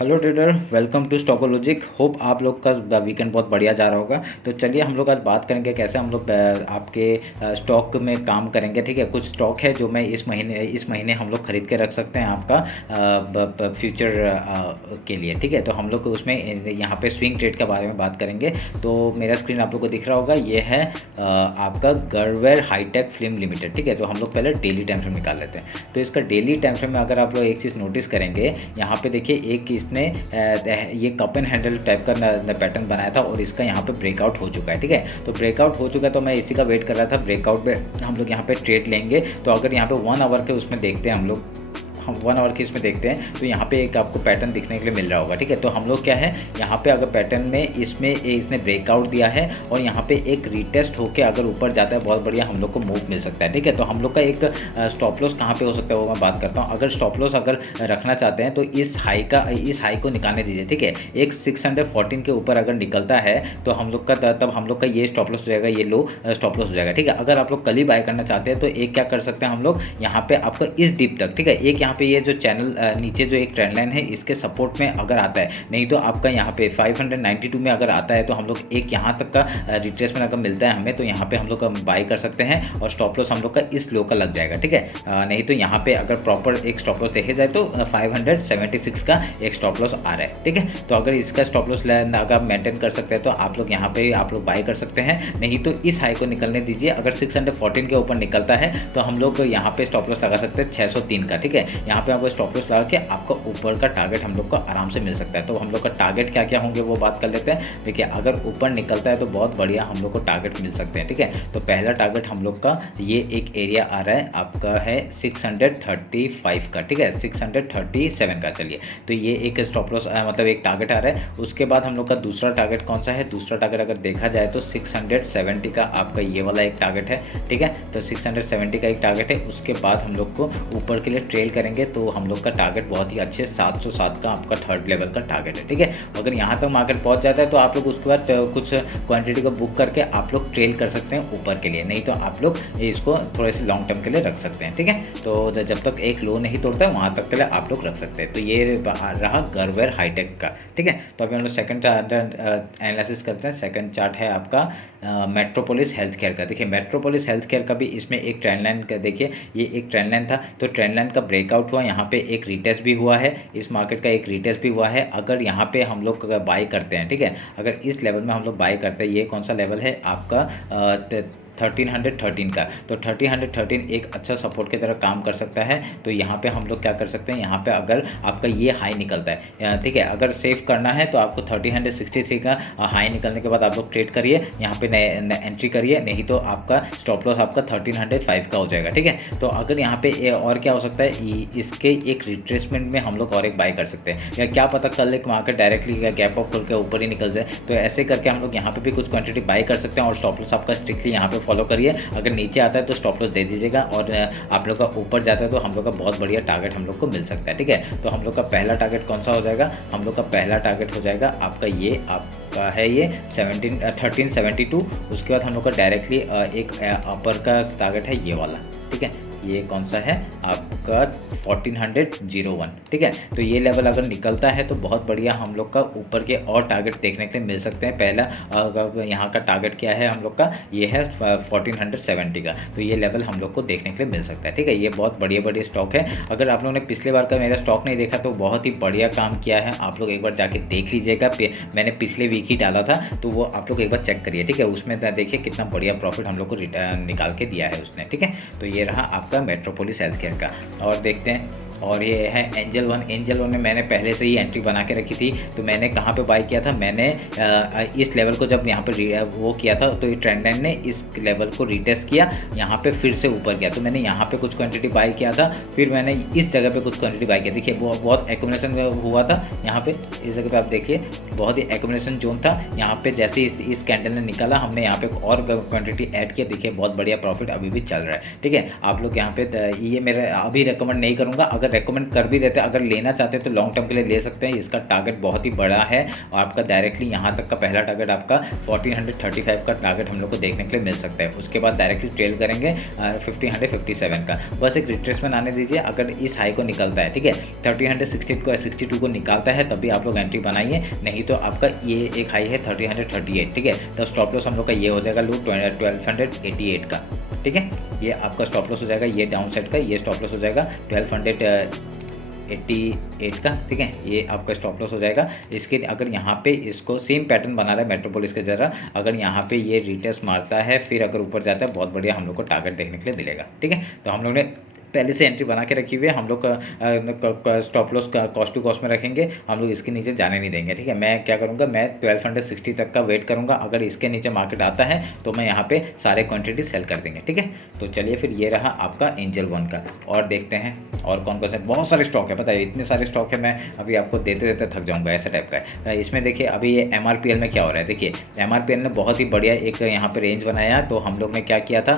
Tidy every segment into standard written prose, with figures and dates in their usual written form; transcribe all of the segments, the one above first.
Hello trader, welcome to Stockologic. Hope आप लोग का वीकेंड बहुत बढ़िया जा रहा होगा। तो चलिए हम लोग आज बात करेंगे कैसे हम लोग आपके स्टॉक में काम करेंगे। ठीक है, कुछ स्टॉक है जो मैं इस महीने हम लोग खरीद के रख सकते हैं आपका फ्यूचर के लिए। ठीक है, तो हम लोग उसमें यहाँ पे स्विंग ट्रेड के बारे में बात करेंगे। तो मेरा स्क्रीन आप लोग को दिख रहा होगा, ये है आपका गर्वेयर हाईटेक फिल्म लिमिटेड। ठीक है, तो हम लोग पहले डेली टाइम फ्रेम निकाल लेते हैं। तो इसका डेली टाइम फ्रेम में अगर आप लोग एक चीज़ नोटिस करेंगे, यहाँ पे देखिए एक इसने ये कप एंड हैंडल टाइप का पैटर्न बनाया था और इसका यहाँ पे ब्रेकआउट हो चुका है। ठीक है, तो ब्रेकआउट हो चुका है, तो मैं इसी का वेट कर रहा था। ब्रेकआउट पे हम लोग यहाँ पे ट्रेड लेंगे। तो अगर यहाँ पे 1 आवर के उसमें देखते हैं हम 1 आवर की इसमें देखते हैं, तो यहाँ पे एक आपको पैटर्न दिखने के लिए मिल रहा होगा। ठीक है, तो हम लोग क्या है यहाँ पे अगर पैटर्न में इसने ब्रेकआउट दिया है और यहाँ पे एक रीटेस्ट होके अगर ऊपर जाता है, बहुत बढ़िया हम लोग को मूव मिल सकता है। ठीक है, तो हम लोग का एक स्टॉप लॉस कहाँ पे हो सकता है वो मैं बात करता हूँ। अगर स्टॉप लॉस अगर रखना चाहते हैं तो इस हाई को निकालने दीजिए। ठीक है, एक 614 के ऊपर अगर निकलता है तो हम लोग का तब हम लोग का ये स्टॉप लॉस हो जाएगा, ये लो स्टॉप लॉस हो जाएगा। ठीक है, अगर आप लोग कल ही बाय करना चाहते हैं तो एक क्या कर सकते हैं हम लोग यहाँ पे आपका इस डिप तक। ठीक है, एक यहाँ पे ये जो चैनल नीचे जो एक ट्रेंड लाइन है इसके सपोर्ट में अगर आता है, नहीं तो आपका यहाँ पे 592 में अगर आता है तो हम लोग एक यहाँ तक का रिट्रेसमेंट अगर मिलता है हमें, तो यहाँ पे हम लोग बाई कर सकते हैं और स्टॉप लॉस हम लोग का इस लो का लग जाएगा। ठीक है, नहीं तो यहाँ पे अगर प्रॉपर एक स्टॉप लॉस देखे जाए तो 576 का एक स्टॉप लॉस आ रहा है। ठीक है, तो अगर इसका स्टॉप लॉस अगर आप मेंटेन कर सकते हैं तो आप लोग यहाँ पे आप लोग बाई कर सकते हैं, नहीं तो इस हाई को निकलने दीजिए। अगर 614 के ऊपर निकलता है तो हम लोग यहाँ पे स्टॉप लॉस लगा सकते हैं 603 का। ठीक है, यहाँ पे आपको स्टॉप लॉस लगा के आपका ऊपर का टारगेट हम लोग को आराम से मिल सकता है। तो हम लोग का टारगेट क्या क्या होंगे वो बात कर लेते हैं। देखिए, अगर ऊपर निकलता है तो बहुत बढ़िया हम लोग को टारगेट मिल सकते हैं। ठीक है, तो पहला टारगेट हम लोग का ये एक एरिया आ रहा है आपका है 635 का। ठीक है, 637 का। चलिए, तो ये एक स्टॉप लॉस मतलब एक टारगेट आ रहा है। उसके बाद हम लोग का दूसरा टारगेट कौन सा है? दूसरा टारगेट अगर देखा जाए तो 670 का आपका ये वाला एक टारगेट है। ठीक है, तो 670 का एक टारगेट है। उसके बाद हम लोग को ऊपर के लिए ट्रेल करेंगे तो हम लोग का टारगेट बहुत ही अच्छे 707 का आपका थर्ड लेवल का टारगेट है। ठीक है, अगर यहाँ तक मार्केट पहुँच जाता है तो आप लोग उसके बाद कुछ क्वांटिटी को बुक करके आप लोग ट्रेल कर सकते हैं ऊपर के लिए, नहीं तो आप लोग इसको थोड़े से लॉन्ग टर्म के लिए रख सकते हैं। ठीक है, तो जब तक एक लो नहीं तोड़ता है वहाँ तक के लिए आप लोग रख सकते हैं। तो ये रहा गर्वेयर हाईटेक का। ठीक है, तो अभी हम लोग सेकंड एनालिसिस करते हैं। सेकंड चार्ट है आपका मेट्रोपोलिस हेल्थ केयर का। देखिए, मेट्रोपोलिस हेल्थ केयर का भी इसमें एक ट्रेंड लाइन का, देखिए ये एक ट्रेंड लाइन था, तो ट्रेंड लाइन का ब्रेकआउट हुआ, यहाँ पे एक रिटेस्ट भी हुआ है, इस मार्केट का एक रिटेस्ट भी हुआ है। अगर यहाँ पे हम लोग बाई करते हैं, ठीक है, अगर इस लेवल में हम लोग बाई करते हैं, ये कौन सा लेवल है आपका 1313 का, तो 1313 एक अच्छा सपोर्ट की तरह काम कर सकता है। तो यहाँ पे हम लोग क्या कर सकते हैं, यहाँ पे अगर आपका ये हाई निकलता है, ठीक है, अगर सेव करना है तो आपको 1363 का हाई निकलने के बाद आप लोग ट्रेड करिए, यहाँ पे एंट्री करिए, नहीं तो आपका स्टॉप लॉस आपका 1305 का हो जाएगा। ठीक है, तो अगर यहाँ पे और क्या हो सकता है, इसके एक रिट्रेसमेंट में हम लोग और एक बाई कर सकते हैं, या क्या पता कल एक मार्केट डायरेक्टली गैप अप खोल के ऊपर ही निकल जाए। तो ऐसे करके हम लोग यहाँ पे भी कुछ क्वांटिटी बाई कर सकते हैं और स्टॉप लॉस आपका स्ट्रिक्टली यहाँ पे फॉलो करिए। अगर नीचे आता है तो स्टॉप लॉस दे दीजिएगा और आप लोग का ऊपर जाता है तो हम लोग का बहुत बढ़िया टारगेट हम लोग को मिल सकता है। ठीक है, तो हम लोग का पहला टारगेट कौन सा हो जाएगा? हम लोग का पहला टारगेट हो जाएगा आपका ये आपका है ये 1372। उसके बाद हम लोग का डायरेक्टली एक अपर का टारगेट है ये वाला। ठीक है, ये कौन सा है आपका 1401। ठीक है, तो ये लेवल अगर निकलता है तो बहुत बढ़िया हम लोग का ऊपर के और टारगेट देखने के लिए मिल सकते हैं। पहला यहाँ का टारगेट क्या है हम लोग का, ये है 1470 का, तो ये लेवल हम लोग को देखने के लिए मिल सकता है। ठीक है, ये बहुत बढ़िया स्टॉक है। अगर आप लोगों ने पिछले बार का मेरा स्टॉक नहीं देखा तो बहुत ही बढ़िया काम किया है, आप लोग एक बार जाके देख लीजिएगा। मैंने पिछले वीक ही डाला था, तो वो आप लोग एक बार चेक करिए। ठीक है, उसमें देखिए कितना बढ़िया प्रॉफिट हम लोग को निकाल के दिया है उसने। ठीक है, तो ये रहा आपका मेट्रोपोलिस हेल्थ केयर का। और देखते हैं, और ये है एंजल वन में मैंने पहले से ही एंट्री बना के रखी थी। तो मैंने कहाँ पे बाई किया था, मैंने इस लेवल को जब यहाँ पे वो किया था तो ये ट्रेंड लाइन ने इस लेवल को रिटेस्ट किया, यहाँ पे फिर से ऊपर गया, तो मैंने यहाँ पे कुछ क्वांटिटी बाई किया था, फिर मैंने इस जगह पे कुछ क्वांटिटी बाई किया। देखिए बहुत एक्यूमुलेशन हुआ था यहाँ पे, इस जगह पे आप देखिए बहुत ही एक्यूमुलेशन जोन था। यहाँ पे जैसे इस कैंडल ने निकाला, हमने यहाँ पे और क्वांटिटी ऐड किया। देखिए बहुत बढ़िया प्रॉफिट अभी भी चल रहा है। ठीक है, आप लोग यहाँ पे ये मेरा अभी रिकमेंड नहीं करूँगा, अगर रेकमेंड कर भी देते हैं। अगर लेना चाहते हैं तो लॉन्ग टर्म के लिए ले सकते हैं। इसका टारगेट बहुत ही बड़ा है और आपका डायरेक्टली यहाँ तक का पहला टारगेट आपका 1435 का टारगेट हम लोग को देखने के लिए मिल सकता है। उसके बाद डायरेक्टली ट्रेल करेंगे 1557 का। बस एक रिट्रेसमेंट आने दीजिए। अगर इस हाई को निकलता है, ठीक है, 1362 को निकालता है, तभी आप लोग एंट्री बनाइए। नहीं तो आपका ये एक हाई है 1338, ठीक है। तो स्टॉप लॉस हम लोग का ये हो जाएगा लो 1288 का, ठीक है। ये आपका स्टॉप लॉस हो जाएगा, ये डाउन साइड का ये स्टॉप लॉस हो जाएगा 1288 का, ठीक है। ये आपका स्टॉप लॉस हो जाएगा। इसके अगर यहाँ पे इसको सेम पैटर्न बना रहा है मेट्रोपोलिस के जरा, अगर यहाँ पे ये रिटेस्ट मारता है, फिर अगर ऊपर जाता है, बहुत बढ़िया हम लोग को टारगेट देखने के लिए मिलेगा, ठीक है। तो हम लोग ने पहले से एंट्री बना के रखी हुई है। हम लोग का स्टॉप लॉस का कॉस्ट टू कॉस्ट में रखेंगे, हम लोग इसके नीचे जाने नहीं देंगे, ठीक है। मैं क्या करूँगा, मैं 1260 तक का वेट करूँगा। अगर इसके नीचे मार्केट आता है तो मैं यहाँ पे सारे क्वांटिटी सेल कर देंगे, ठीक है। तो चलिए फिर ये रहा आपका एंजल वन का। और देखते हैं और कौन कौन से, बहुत सारे स्टॉक है, पता है इतने सारे स्टॉक है, मैं अभी आपको देते देते थक जाऊँगा, ऐसा टाइप का है। इसमें देखिए अभी ये MRPL में क्या हो रहा है। देखिए MRPL ने बहुत ही बढ़िया एक यहाँ पे रेंज बनाया। तो हम लोग ने क्या किया था,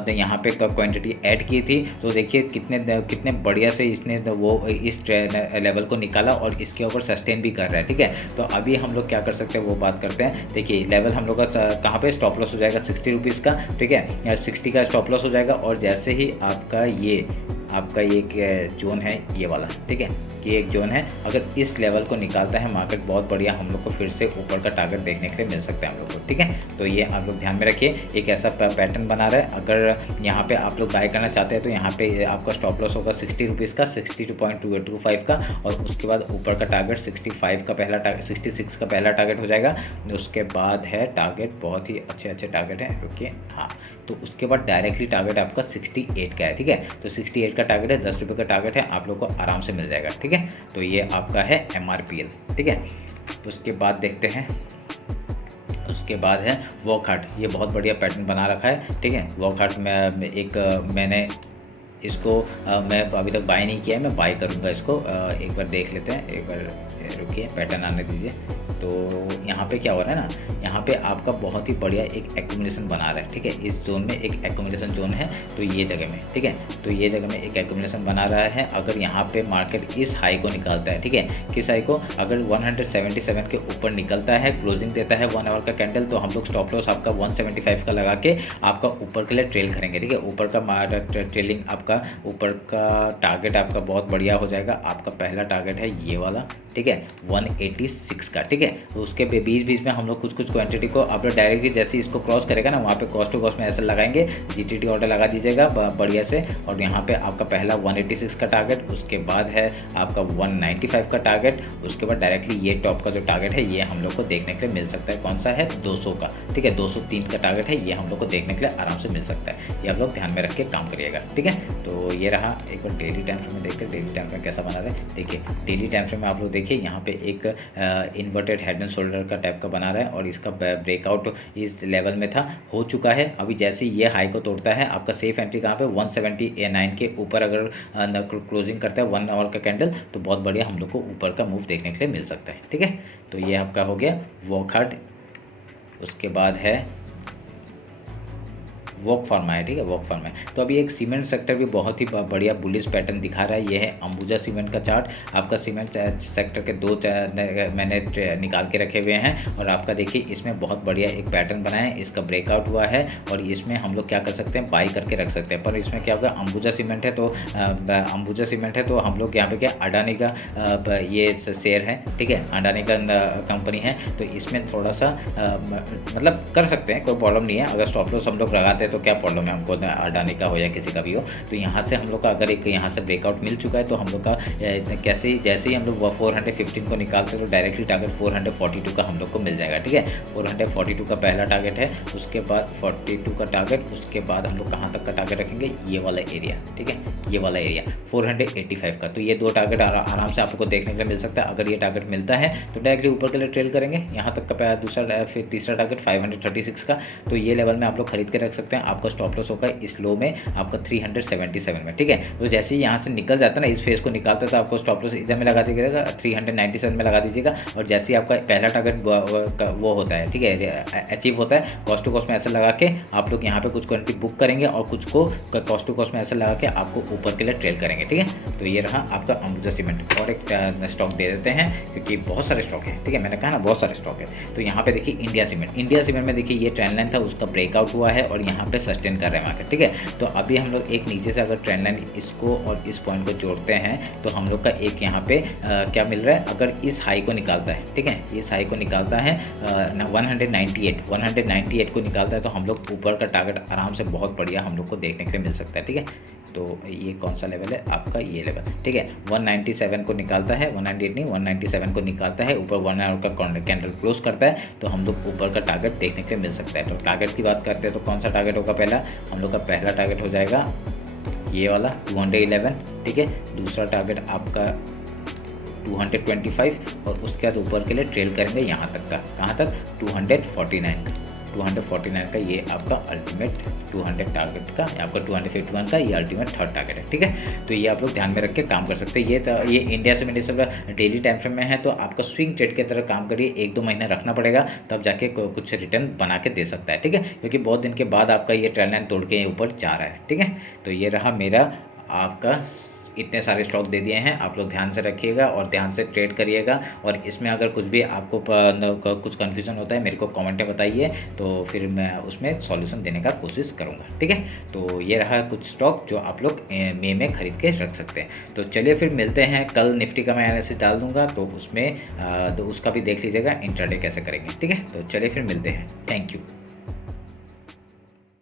तो यहाँ पे क्वांटिटी ऐड की थी। तो देखिए कितने बढ़िया से इसने वो इस लेवल को निकाला और इसके ऊपर सस्टेन भी कर रहा है, ठीक है। तो अभी हम लोग क्या कर सकते हैं वो बात करते हैं। देखिए लेवल हम लोग का कहाँ पे स्टॉप लॉस हो जाएगा 60 रुपीज़ का, ठीक है। 60 का स्टॉप लॉस हो जाएगा। और जैसे ही आपका एक जोन है ये वाला, ठीक है, ये एक जोन है। अगर इस लेवल को निकालता है मार्केट, बहुत बढ़िया हम लोग को फिर से ऊपर का टारगेट देखने के लिए मिल सकता है हम लोग को, ठीक है। तो ये आप लोग ध्यान में रखिए, एक ऐसा पैटर्न बना रहा है। अगर यहाँ पे आप लोग बाय करना चाहते हैं तो यहाँ पे आपका स्टॉप लॉस होगा 60 रुपीज़ का, 62.25 का। और उसके बाद ऊपर का टारगेट 65 का पहला टारगेट, 66 का पहला टारगेट हो जाएगा। उसके बाद है टारगेट, बहुत ही अच्छे टारगेट हैं, रुकिए, हाँ। तो उसके बाद डायरेक्टली टारगेट आपका 68 का है, ठीक है। तो 68 का टारगेट है, 10 रुपये का टारगेट है, आप लोग को आराम से मिल जाएगा, ठीक है। तो ये आपका है MRPL, ठीक है। तो उसके बाद देखते हैं, उसके बाद है वॉकहार्ट। ये बहुत बढ़िया पैटर्न बना रखा है, ठीक है। वॉकहार्ट में मैंने इसको मैं अभी तक बाय नहीं किया है, मैं बाय करूँगा इसको। एक बार देख लेते हैं, एक बार रुकिए, पैटर्न आने दीजिए। तो यहाँ पे क्या हो रहा है ना, यहाँ पे आपका बहुत ही बढ़िया एक एक्यूमुलेशन बना रहा है, ठीक है। इस जोन में एक एक्यूमुलेशन जोन है, तो ये जगह में, ठीक है। तो ये जगह में एक एक्यूमुलेशन बना रहा है। अगर यहाँ पे मार्केट इस हाई को निकालता है, ठीक है, किस हाई को, अगर 177 के ऊपर निकलता है, क्लोजिंग देता है 1 आवर का कैंडल, तो हम लोग स्टॉप लॉस आपका 175 का लगा के आपका ऊपर के लिए ट्रेल करेंगे, ठीक है। ऊपर का ट्रेलिंग आपका ऊपर का टारगेट आपका बहुत बढ़िया हो जाएगा। आपका पहला टारगेट है ये वाला, ठीक है, 186 का, ठीक है। तो उसके बीच में हम लोग कुछ क्वांटिटी को आप लोग डायरेक्टली जैसे इसको क्रॉस करेगा ना, वहाँ पे कॉस्ट टू कॉस्ट में ऐसा लगाएंगे, GTT ऑर्डर लगा दीजिएगा बढ़िया से। और यहाँ पे आपका पहला 186 का टारगेट, उसके बाद है आपका 195 का टारगेट। उसके बाद डायरेक्टली ये टॉप का जो टारगेट है ये हम लोग को देखने के लिए मिल सकता है। कौन सा है, 200 का, ठीक है, 203 का टारगेट है, ये हम लोग को देखने के लिए आराम से मिल सकता है। ये आप लोग ध्यान में रख के काम करिएगा, ठीक है। तो ये रहा। एक बार डेली टाइम फ्रेम में देखते हैं, डेली टाइम फ्रेम कैसा बना रहा है। देखिए डेली टाइम फ्रेम में आप लोग देखिए, यहाँ पे एक इन्वर्टेड हेड एंड शोल्डर का टाइप का बना रहा है और इसका ब्रेकआउट इस लेवल में था, हो चुका है। अभी जैसे ये हाई को तोड़ता है, आपका सेफ एंट्री कहाँ पे, 179 के ऊपर अगर क्लोजिंग करता है 1 आवर का कैंडल, तो बहुत बढ़िया हम लोग को ऊपर का मूव देखने के लिए मिल सकता है, ठीक है। तो ये आपका हो गया वॉकहार्ट। उसके बाद है वॉक फार्मा है, ठीक है, वॉक फार्मा है। तो अभी एक सीमेंट सेक्टर भी बहुत ही बढ़िया बुलिश पैटर्न दिखा रहा है। ये है अंबुजा सीमेंट का चार्ट। आपका सीमेंट सेक्टर के दो मैंने निकाल के रखे हुए हैं और आपका देखिए इसमें बहुत बढ़िया एक पैटर्न बना है, इसका ब्रेकआउट हुआ है और इसमें हम लोग क्या कर सकते हैं, बाई करके रख सकते हैं। पर इसमें क्या होगा, अंबुजा सीमेंट है तो हम लोग यहाँ पे क्या अडानी का ये शेयर है, ठीक है, अडानी का कंपनी है। तो इसमें थोड़ा सा मतलब कर सकते हैं, कोई प्रॉब्लम नहीं है। अगर स्टॉप लॉस हम लोग लगाते हैं तो क्या प्रॉब्लम है हमको, अडानी का हो या किसी का भी हो। तो यहाँ से हम लोग का अगर एक यहाँ से ब्रेकआउट मिल चुका है तो हम लोग का जैसे ही हम लोग 415 को निकालते हैं तो डायरेक्टली टारगेट 442 का हम लोग को मिल जाएगा, ठीक है। 442 का पहला टारगेट है, उसके बाद 42 का टारगेट, उसके बाद हम लोग कहाँ तक का टारगेट रखेंगे, ये वाला एरिया, ठीक है, ये वाला एरिया 485 का। तो ये दो टारगेट आराम से आपको देखने के लिए मिल सकता है। अगर ये टारगेट मिलता है तो डायरेक्टली ऊपर के लिए ट्रेल करेंगे। यहाँ तक का दूसरा फिर तीसरा टारगेट 536 का। तो ये लेवल में आप लोग खरीद के रख सकते हैं। हैं आपका स्टॉप लॉस होगा इस लो में आपका 377 में, ठीक है। तो जैसे ही यहाँ से निकल जाता है ना, इस फेस को निकालता है तो आपको स्टॉप लॉस इधर में लगा दीजिएगा 397 में लगा दीजिएगा। और जैसे ही आपका पहला टारगेट वो होता है, ठीक है, अचीव होता है, कॉस्ट टू कॉस्ट में ऐसा लगा के आप लोग यहाँ पे कुछ क्वांटिटी बुक करेंगे और कुछ को कॉस्ट टू कॉस्ट में ऐसा लगा के आपको ऊपर के लिए ट्रेल करेंगे, ठीक है। तो ये रहा आपका अंबुजा सीमेंट। और एक स्टॉक दे देते हैं क्योंकि बहुत सारे स्टॉक है, ठीक है, मैंने कहा ना बहुत सारे स्टॉक है। तो यहाँ पे देखिए इंडिया सीमेंट में देखिए ये ट्रेंड लाइन था, उसका ब्रेकआउट हुआ है और यहाँ पे सस्टेन कर रहे हैं मार्केट, ठीक है। तो अभी हम लोग एक नीचे से अगर ट्रेंड लाइन इसको और इस पॉइंट को जोड़ते हैं तो हम लोग का एक यहाँ पे क्या मिल रहा है, अगर इस हाई को निकालता है, ठीक है, इस हाई को निकालता है 198 को निकालता है तो हम लोग ऊपर का टारगेट आराम से बहुत बढ़िया हम लोग को देखने से मिल सकता है, ठीक है। तो ये कौन सा लेवल है आपका, ये लेवल, ठीक है, 197 को निकालता है, 198 नहीं 197 को निकालता है, ऊपर 1 आवर का कैंडल क्लोज करता है तो हम लोग ऊपर का टारगेट देखने से मिल सकता है। तो टारगेट की बात करते हैं तो कौन सा टारगेट होगा, पहला हम लोग का पहला टारगेट हो जाएगा ये वाला 211, ठीक है। दूसरा टारगेट आपका 225 और उसके बाद ऊपर के लिए ट्रेल करेंगे यहाँ तक का, कहाँ तक 249 का ये आपका अल्टीमेट 200 टारगेट का, आपका 251 का ये अल्टीमेट थर्ड टारगेट है, ठीक है। तो ये आप लोग ध्यान में रख के काम कर सकते हैं। ये इंडिया सीमेंट सब डेली टाइम फ्रेम में है तो आपका स्विंग ट्रेड की तरह काम करिए, 1-2 महीना रखना पड़ेगा तब जाके कुछ रिटर्न बना के दे सकता है, ठीक है, क्योंकि बहुत दिन के बाद आपका ये ट्रेंड लाइन तोड़ के ऊपर जा रहा है, ठीक है। तो ये रहा मेरा आपका, इतने सारे स्टॉक दे दिए हैं, आप लोग ध्यान से रखिएगा और ध्यान से ट्रेड करिएगा। और इसमें अगर कुछ भी आपको कुछ कन्फ्यूज़न होता है मेरे को कमेंट में बताइए, तो फिर मैं उसमें सॉल्यूशन देने का कोशिश करूँगा, ठीक है। तो ये रहा कुछ स्टॉक जो आप लोग मई में खरीद के रख सकते हैं। तो चलिए फिर मिलते हैं कल, निफ्टी का मैं एनालिसिस डाल दूँगा तो उसमें तो उसका भी देख लीजिएगा इंट्राडे कैसे करेंगे, ठीक है। तो चलिए फिर मिलते हैं, थैंक यू।